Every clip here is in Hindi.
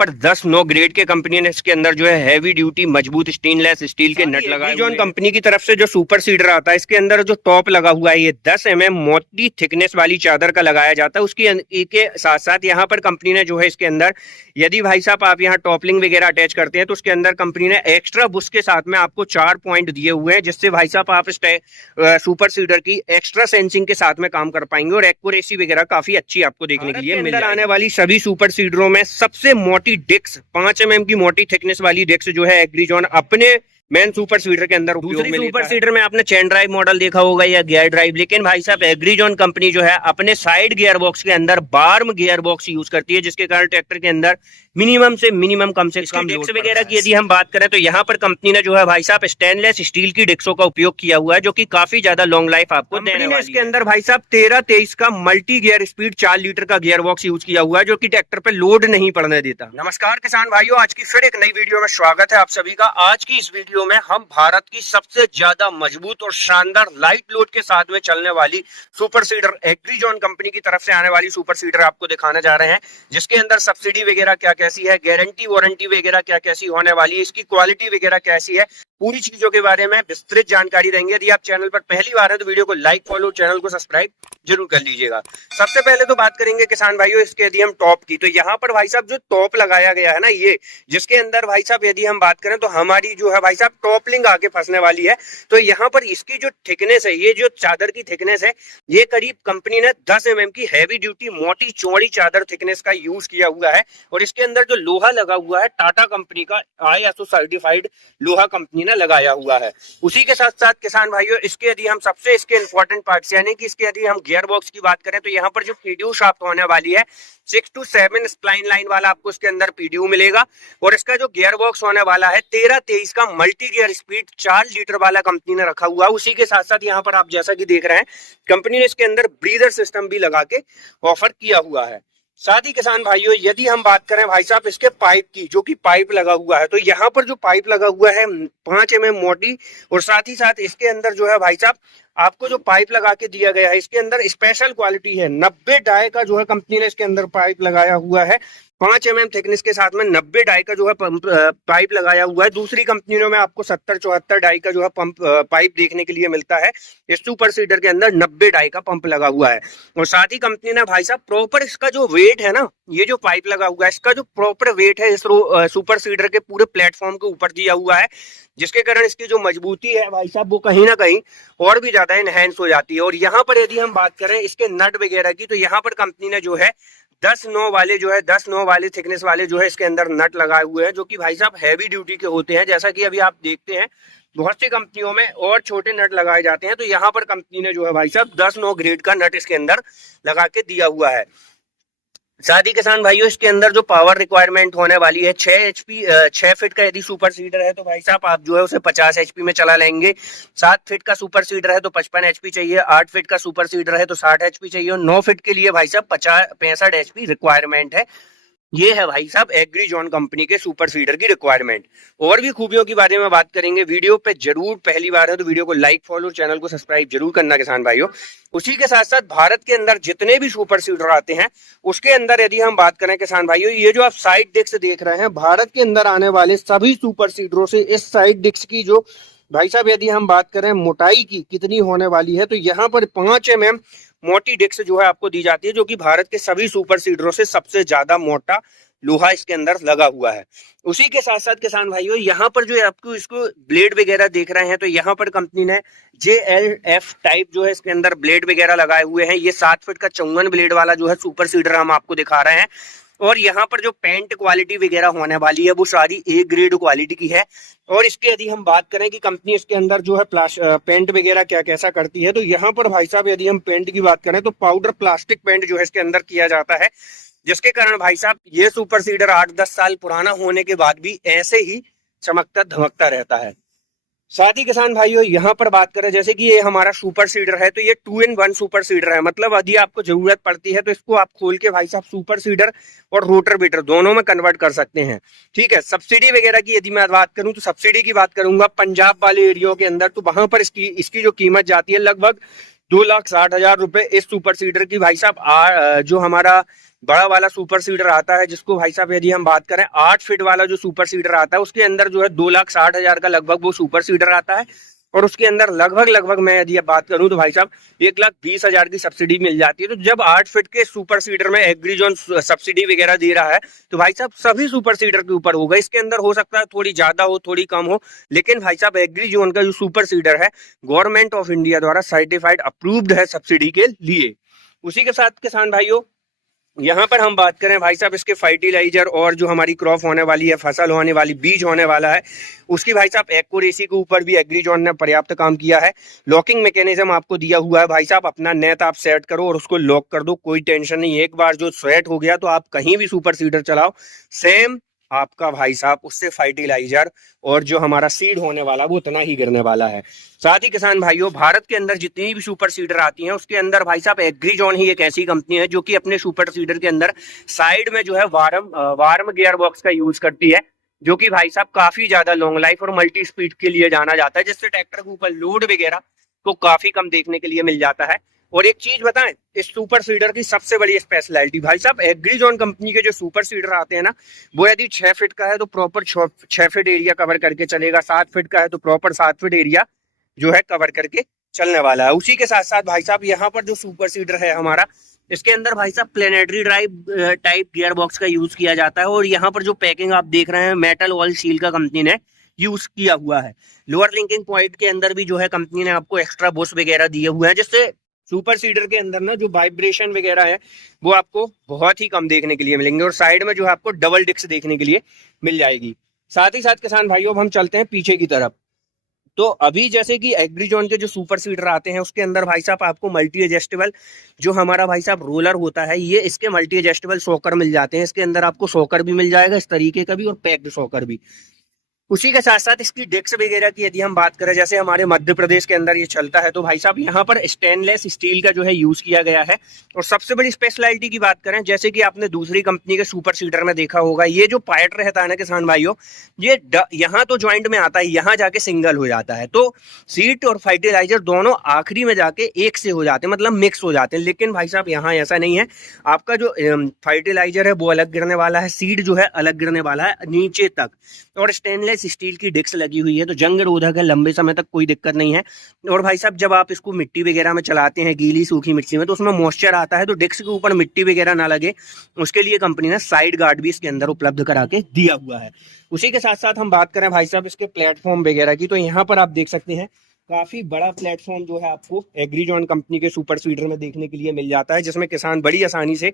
पर 10-9 ग्रेड के कंपनी ने इसके अंदर जो है हैवी ड्यूटी मजबूत स्टेनलेस स्टील के नट लगाए। जॉन कंपनी की तरफ से जो सुपर सीडर आता है इसके अंदर जो टॉप लगा हुआ है ये 10 mm मोटी थिकनेस वाली चादर का लगाया जाता है। उसकी के साथ साथ यहाँ पर कंपनी ने जो है इसके अंदर यदि भाई साहब आप यहाँ टॉपलिंग वगैरह अटैच करते हैं तो उसके अंदर कंपनी ने एक्स्ट्रा बुश के साथ में आपको 4 पॉइंट दिए हुए हैं, जिससे भाई साहब आप सुपर सीडर की एक्स्ट्रा सेंसिंग के साथ में काम कर पाएंगे और एक्यूरेसी वगैरह काफी अच्छी आपको देखने के लिए मिल जाएगी। आने वाली सभी सुपर सीडरों में सबसे मोटी डिस्क 5 mm की मोटी थिकनेस वाली डिस्क जो है एग्रीजॉन अपने मेन सुपर सीडर के अंदर उपयोग में सुपर सीडर में आपने चेन ड्राइव मॉडल देखा होगा या गियर ड्राइव, लेकिन भाई साहब एग्रीजॉन कंपनी जो है अपने साइड गियर बॉक्स के अंदर बार्म गियर बॉक्स यूज करती है, जिसके कारण ट्रैक्टर के अंदर मिनिमम से मिनिमम कम से कम डिस्क वगैरह की यदि हम बात करें तो यहाँ पर कंपनी ने जो है भाई साहब स्टेनलेस स्टील की डिस्कों का उपयोग किया हुआ है, जो कि काफी ज्यादा लॉन्ग लाइफ आपको देने वाली है। इसके अंदर भाई साहब 13-23 का मल्टी गियर स्पीड 4 लीटर का गियर बॉक्स यूज किया हुआ है, जो कि ट्रैक्टर पे लोड नहीं पड़ने देता। नमस्कार किसान भाइयों, आज की फिर एक नई वीडियो में स्वागत है आप सभी का। आज की इस वीडियो में हम भारत की सबसे ज्यादा मजबूत और शानदार लाइट लोड के साथ में चलने वाली सुपर सीडर एग्रीजॉन कंपनी की तरफ से आने वाली सुपर सीडर आपको दिखाने जा रहे हैं, जिसके अंदर सब्सिडी वगैरह क्या कैसी है, गारंटी वारंटी वगैरह क्या कैसी होने वाली है, इसकी क्वालिटी वगैरह कैसी है, पूरी चीजों के बारे में विस्तृत जानकारी देंगे। यदि आप चैनल पर पहली बार है तो वीडियो को लाइक फॉलो चैनल को सब्सक्राइब जरूर कर लीजिएगा। सबसे पहले तो बात करेंगे किसान भाइयों इसके यदि हम टॉप की, तो यहाँ पर भाई साहब जो टॉप लगाया गया है ना ये, जिसके अंदर भाई साहब यदि हम बात करें तो हमारी जो है भाई साहब टॉपलिंग आगे फंसने वाली है, तो यहाँ पर इसकी जो थिकनेस है, ये जो चादर की थिकनेस है, ये करीब कंपनी ने 10 mm की हैवी ड्यूटी मोटी चौड़ी चादर थिकनेस का यूज किया हुआ है। और इसके अंदर जो लोहा लगा हुआ है टाटा कंपनी का ISO सर्टिफाइड लोहा कंपनी लगाया हुआ है। उसी के साथ साथ किसान भाइयों इसके यदि हम सबसे इसके इंपॉर्टेंट पार्ट्स यानी कि इसके यदि हम गियर बॉक्स की बात करें तो यहाँ पर जो पीडीयू शाफ्ट होने वाली है 6 to 7 स्प्लाइन लाइन वाला आपको इसके अंदर पीडीयू मिलेगा। और इसका जो गियर बॉक्स होने वाला है 13-23 का मल्टी गियर स्पीड 4 लीटर वाला कंपनी ने रखा हुआ है। उसी के साथ साथ यहाँ पर आप जैसा कि देख रहे हैं कंपनी ने इसके अंदर ब्रीदर सिस्टम भी लगा के ऑफर किया हुआ है। साथ ही किसान भाइयों यदि हम बात करें भाई साहब इसके पाइप की, जो कि पाइप लगा हुआ है, तो यहाँ पर जो पाइप लगा हुआ है 5 mm मोटी, और साथ ही साथ इसके अंदर जो है भाई साहब आपको जो पाइप लगा के दिया गया है इसके अंदर स्पेशल क्वालिटी है। 90 डाई का जो है कंपनी ने इसके अंदर पाइप लगाया हुआ है। 5 mm थिकनेस के साथ में 90 डाई का जो है पाइप लगाया हुआ है। दूसरी कंपनियों में आपको 70-74 डाई का जो है पाइप देखने के लिए मिलता है। इस सुपर सीडर के अंदर 90 डाई का पंप लगा हुआ है। और साथ ही कंपनी ने भाई साहब प्रॉपर इसका जो वेट है ना, ये जो पाइप लगा हुआ है इसका जो प्रॉपर वेट है इस सुपर सीडर के पूरे प्लेटफॉर्म के ऊपर दिया हुआ है, जिसके कारण इसकी जो मजबूती है भाई साहब वो कहीं ना कहीं और भी ज्यादा इनहेंस हो जाती है। और यहाँ पर यदि हम बात करें इसके नट वगैरह की, तो यहाँ पर कंपनी ने जो है 10-9 वाले थिकनेस वाले जो है इसके अंदर नट लगाए हुए हैं, जो कि भाई साहब हैवी ड्यूटी के होते हैं। जैसा कि अभी आप देखते हैं बहुत सी कंपनियों में और छोटे नट लगाए जाते हैं, तो यहाँ पर कंपनी ने जो है भाई साहब 10-9 ग्रेड का नट इसके अंदर लगा के दिया हुआ है। साथ ही किसान भाइयों इसके अंदर जो पावर रिक्वायरमेंट होने वाली है 6 फीट का यदि सुपर सीडर है तो भाई साहब आप जो है उसे 50 HP में चला लेंगे। 7 फीट का सुपर सीडर है तो 55 HP चाहिए, 8 फीट का सुपर सीडर है तो 60 HP चाहिए, और 9 फीट के लिए भाई साहब 65 HP रिक्वायरमेंट है। ये है भाई साहब एग्रीजॉन कंपनी के सुपर सीडर की रिक्वायरमेंट। और भी खूबियों के बारे में बात करेंगे। वीडियो पे जरूर पहली बार है तो वीडियो को लाइक फॉलो चैनल को सब्सक्राइब जरूर करना किसान भाइयों। उसी के साथ साथ भारत के अंदर जितने भी सुपर सीडर आते हैं उसके अंदर यदि हम बात करें किसान भाइयों, ये जो आप साइड डिस्क देख रहे हैं भारत के अंदर आने वाले सभी सुपर सीडरों से इस साइड डिस्क की जो भाई साहब यदि हम बात करें मोटाई की कितनी होने वाली है, तो यहाँ पर 5 mm मोटी डिस्क जो है आपको दी जाती है, जो कि भारत के सभी सुपर सीडरों से सबसे ज्यादा मोटा लोहा इसके अंदर लगा हुआ है। उसी के साथ साथ किसान भाइयों यहाँ पर जो आपको इसको ब्लेड वगैरह देख रहे हैं, तो यहाँ पर कंपनी ने JLF टाइप जो है इसके अंदर ब्लेड वगैरह लगाए हुए हैं। ये 7 फीट का 54 ब्लेड वाला जो है सुपर सीडर हम आपको दिखा रहे हैं। और यहाँ पर जो पेंट क्वालिटी वगैरह होने वाली है वो सारी A ग्रेड क्वालिटी की है। और इसके यदि हम बात करें कि कंपनी इसके अंदर जो है पेंट वगैरह क्या कैसा करती है, तो यहाँ पर भाई साहब यदि हम पेंट की बात करें तो पाउडर प्लास्टिक पेंट जो है इसके अंदर किया जाता है, जिसके कारण भाई साहब ये सुपर सीडर 8-10 साल पुराना होने के बाद भी ऐसे ही चमकता धमकता रहता है। साथ ही किसान भाइयों यहाँ पर बात करें जैसे कि ये हमारा सुपर सीडर है, तो ये 2-in-1 सुपर सीडर है। मतलब यदि आपको जरूरत पड़ती है तो इसको आप खोल के भाई साहब सुपर सीडर और रोटर बीटर दोनों में कन्वर्ट कर सकते हैं। ठीक है, सब्सिडी वगैरह की यदि मैं बात करूं तो सब्सिडी की बात करूंगा पंजाब वाले एरिया के अंदर, तो वहां पर इसकी जो कीमत जाती है लगभग 2,60,000 रुपए इस सुपर सीडर की भाई साहब। जो हमारा बड़ा वाला सुपर सीडर आता है, जिसको भाई साहब यदि हम बात करें 8 फीट वाला जो सुपर सीडर आता है उसके अंदर जो है 2,60,000 का लगभग वो सुपर सीडर आता है। और उसके अंदर लगभग मैं यदि अब बात करूं तो भाई साहब 1,20,000 की सब्सिडी मिल जाती है। तो जब 8 फीट के सुपर सीडर में एग्रीजोन सब्सिडी वगैरह दे रहा है तो भाई साहब सभी सुपर सीडर के ऊपर होगा। इसके अंदर हो सकता है थोड़ी ज्यादा हो थोड़ी कम हो, लेकिन भाई साहब एग्रीजोन का जो सुपर सीडर है गवर्नमेंट ऑफ इंडिया द्वारा सर्टिफाइड अप्रूव्ड है सब्सिडी के लिए। उसी के साथ किसान भाइयों यहाँ पर हम बात करें भाई साहब इसके फर्टिलाइजर और जो हमारी क्रॉप होने वाली है, फसल होने वाली, बीज होने वाला है, उसकी भाई साहब एक्यूरेसी के ऊपर भी एग्रीजोन ने पर्याप्त काम किया है। लॉकिंग मैकेनिज्म आपको दिया हुआ है भाई साहब, अपना नेट आप सेट करो और उसको लॉक कर दो, कोई टेंशन नहीं। एक बार जो सेट हो गया तो आप कहीं भी सुपर सीडर चलाओ, सेम आपका भाई साहब उससे फर्टिलाइजर और जो हमारा सीड होने वाला वो उतना ही गिरने वाला है। साथ ही किसान भाइयों भारत के अंदर जितनी भी सुपर सीडर आती हैं उसके अंदर भाई साहब एग्रीजोन ही एक ऐसी कंपनी है जो कि अपने सुपर सीडर के अंदर साइड में जो है वार्म गियर बॉक्स का यूज करती है, जो कि भाई साहब काफी ज्यादा लॉन्ग लाइफ और मल्टी स्पीड के लिए जाना जाता है, जिससे ट्रैक्टर के ऊपर लोड वगैरह को काफी कम देखने के लिए मिल जाता है। और एक चीज बताएं, इस सुपर सीडर की सबसे बड़ी स्पेशलिटी भाई साहब एग्रीजोन कंपनी के जो सुपर सीडर आते हैं ना, वो यदि 6 फीट का है तो प्रॉपर 6 फीट एरिया कवर करके चलेगा, 7 फीट का है तो प्रॉपर 7 फीट एरिया जो है कवर करके चलने वाला है। उसी के साथ साथ भाई साहब यहाँ पर जो सुपर सीडर है हमारा, इसके अंदर भाई साहब planetary drive type gear box का यूज किया जाता है। और यहाँ पर जो पैकिंग आप देख रहे हैं मेटल ऑयल सील का कंपनी ने यूज किया हुआ है। लोअर लिंकिंग पॉइंट के अंदर भी जो है कंपनी ने आपको एक्स्ट्रा बुश वगैरह दिए हुए हैं, जिससे सुपर सीडर के अंदर ना जो वाइब्रेशन वगैरह है वो आपको बहुत ही कम देखने के लिए मिलेंगे। और साइड में जो है आपको डबल डिस्क देखने के लिए मिल जाएगी। साथ ही साथ किसान भाइयों हम चलते हैं पीछे की तरफ। तो अभी जैसे कि एग्रीजोन के जो सुपर सीडर आते हैं उसके अंदर भाई साहब आपको मल्टी एडजस्टेबल जो हमारा भाई साहब रोलर होता है, ये इसके मल्टी एडजस्टेबल शॉकर मिल जाते हैं। इसके अंदर आपको शॉकर भी मिल जाएगा इस तरीके का भी और पैक्ड शॉकर भी। उसी के साथ साथ इसकी डिस्क वगैरह की यदि हम बात करें, जैसे हमारे मध्य प्रदेश के अंदर ये चलता है, तो भाई साहब यहाँ पर स्टेनलेस स्टील का जो है यूज किया गया है। और सबसे बड़ी स्पेशलिटी की बात करें, जैसे कि आपने दूसरी कंपनी के सुपर सीडर में देखा होगा, ये जो पार्ट रहता है ना किसान भाइयों, ये यहाँ तो ज्वाइंट में आता है, यहाँ जाके सिंगल हो जाता है। तो सीट और फर्टिलाइजर दोनों आखिरी में जाके एक से हो जाते हैं, मतलब मिक्स हो जाते हैं। लेकिन भाई साहब यहाँ ऐसा नहीं है, आपका जो फर्टिलाइजर है वो अलग गिरने वाला है, सीड जो है अलग गिरने वाला है नीचे तक। और स्टेनलेस स्टील की डिस्क लगी हुई है, तो जंग रोधक है, लंबे समय तक कोई दिक्कत नहीं है। और भाई साहब जब आप इसको मिट्टी वगैरह में चलाते हैं, गीली सूखी मिट्टी में, तो उसमें मॉइस्चर आता है, तो डिस्क के ऊपर मिट्टी वगैरह ना लगे उसके लिए कंपनी ने साइड गार्ड भी इसके अंदर उपलब्ध करा के दिया हुआ है। उसी के साथ साथ हम बात करें भाई साहब इसके प्लेटफॉर्म वगैरह की, तो यहाँ पर आप देख सकते हैं काफी बड़ा प्लेटफॉर्म जो है आपको एग्रीजोन कंपनी के सुपर सीडर में देखने के लिए मिल जाता है, जिसमें किसान बड़ी आसानी से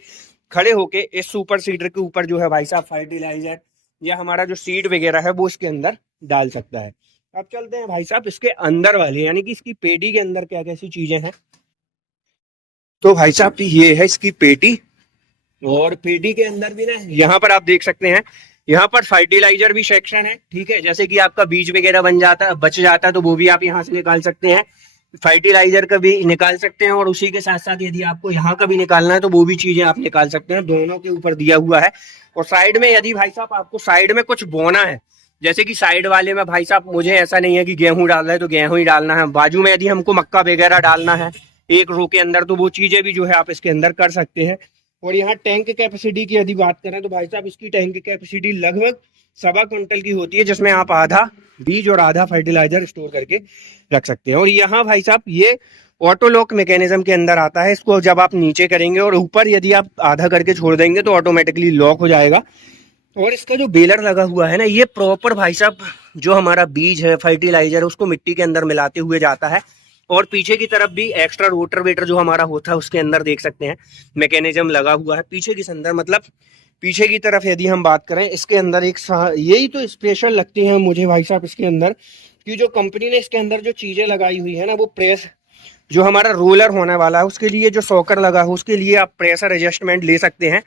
खड़े होके इस सुपर सीडर के ऊपर जो है भाई साहब फर्टिलाइजर या हमारा जो सीड वगैरह है वो इसके अंदर डाल सकता है। अब चलते हैं भाई साहब इसके अंदर वाले, यानी कि इसकी पेटी के अंदर क्या कैसी चीजें हैं। तो भाई साहब ये है इसकी पेटी, और पेटी के अंदर भी ना यहाँ पर आप देख सकते हैं, यहाँ पर फर्टिलाइजर भी सेक्शन है। ठीक है, जैसे कि आपका बीज वगैरह बच जाता है तो वो भी आप यहाँ से निकाल सकते हैं, फर्टिलाइजर का भी निकाल सकते हैं। और उसी के साथ साथ यदि आपको यहाँ का भी निकालना है तो वो भी चीजें आप निकाल सकते हैं, दोनों के ऊपर दिया हुआ है। और साइड में यदि भाई साहब आपको साइड में कुछ बोना है, जैसे कि साइड वाले में भाई साहब मुझे ऐसा नहीं है कि गेहूं डालना है तो गेहूं ही डालना है, बाजू में यदि हमको मक्का वगैरह डालना है एक रो के अंदर, तो वो चीजें भी जो है आप इसके अंदर कर सकते हैं। और यहाँ टैंक कैपेसिटी की यदि बात करें तो भाई साहब इसकी टैंक कैपेसिटी लगभग 1.25 क्विंटल की होती है, जिसमें आप आधा बीज और आधा फर्टिलाइजर स्टोर करके रख सकते हैं। और यहाँ भाई साहब ये ऑटो लॉक मैकेनिज्म के अंदर आता है, इसको जब आप नीचे करेंगे और ऊपर यदि आप आधा करके छोड़ देंगे तो ऑटोमेटिकली लॉक हो जाएगा। और इसका जो बेलर लगा हुआ है ना, ये प्रॉपर भाई साहब जो हमारा बीज है फर्टिलाइजर है उसको मिट्टी के अंदर मिलाते हुए जाता है। और पीछे की तरफ भी एक्स्ट्रा रोटर वेटर जो हमारा होता है उसके अंदर देख सकते हैं मैकेनिज्म लगा हुआ है पीछे की अंदर, मतलब पीछे की तरफ यदि हम बात करें इसके अंदर एक यही तो स्पेशल लगती है मुझे भाई साहब इसके अंदर, कि जो कंपनी ने इसके अंदर जो चीजें लगाई हुई है ना, वो प्रेस जो हमारा रोलर होने वाला है उसके लिए जो सॉकर लगा है उसके लिए आप प्रेशर एडजस्टमेंट ले सकते हैं।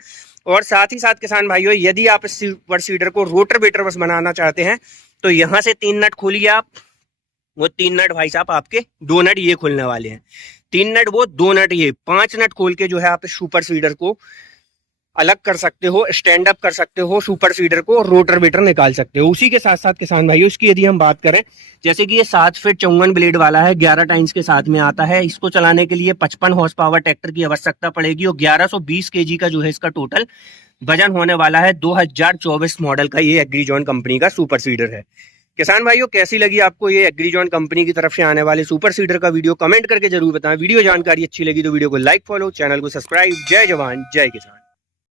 और साथ ही साथ किसान भाइयों यदि आप इस सुपर सीडर को रोटर वेटर बस बनाना चाहते हैं तो यहाँ से 3 नट खोलिए आप, वो 3 नट भाई साहब आपके 2 नट ये खुलने वाले हैं, 3 नट वो 2 नट ये, 5 नट खोल के जो है आप इस सुपर सीडर को अलग कर सकते हो, स्टैंड अप कर सकते हो सुपर सीडर को, रोटर वेटर निकाल सकते हो। उसी के साथ साथ किसान भाइयों इसकी यदि हम बात करें, जैसे कि ये 7 फीट 54 ब्लेड वाला है, 11 टाइम्स के साथ में आता है। इसको चलाने के लिए 55 हॉर्स पावर ट्रैक्टर की आवश्यकता पड़ेगी और 1120 केजी का जो है इसका टोटल वजन होने वाला है। 2024 मॉडल का ये एग्रीजॉन कंपनी का सुपर सीडर है। किसान भाइयों कैसी लगी आपको ये एग्रीजॉन कंपनी की तरफ से आने वाले सुपर सीडर का वीडियो, कमेंट करके जरूर बताएं। वीडियो जानकारी अच्छी लगी तो वीडियो को लाइक, फॉलो, चैनल को सब्सक्राइब। जय जवान जय किसान।